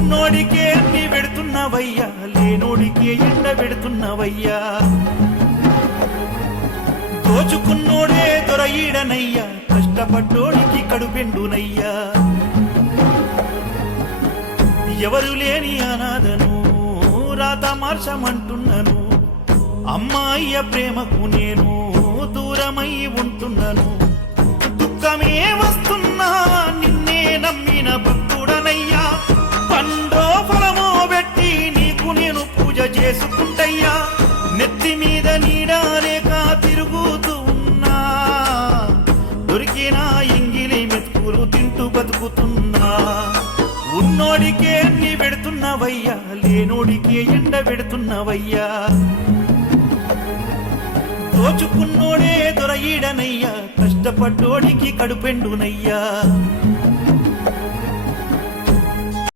ఉన్నోడికే అన్ని పెడుతున్నవయ్యా, లేనోడికే ఎండ పెడుతున్నవయ్యా. దోచుకున్నోడే దొరయీడనయ్యా, కష్టపడ్డోడికి కడుపెండునయ్యా. ఎవరు లేని అనాథను రాత మార్చమంటున్నాను, అమ్మాయ్య ప్రేమకు నేను దూరమై ఉంటున్నాను. దుఃఖమే వస్తున్నా నిన్నే నమ్మిన భక్తుడనయ్యా, పండో ఫలమో పెట్టి నీకు నేను పూజ చేసుకుంటయ్యా. నెత్తి మీద నీడాలేక తిరుగుతూ ఉన్నా, దొరికిన ఎంగిలి మెతుకులు తింటూ బతుకుతున్నా. ఉన్నోడికే అన్ని పెడుతున్నవయ్యా, లేనోడికే ఎండ పెడుతున్నవయ్యా. దోచుకున్నోడే దొరయీడనయ్యా, కష్టపడ్డోడికి కడుపెండునయ్యా.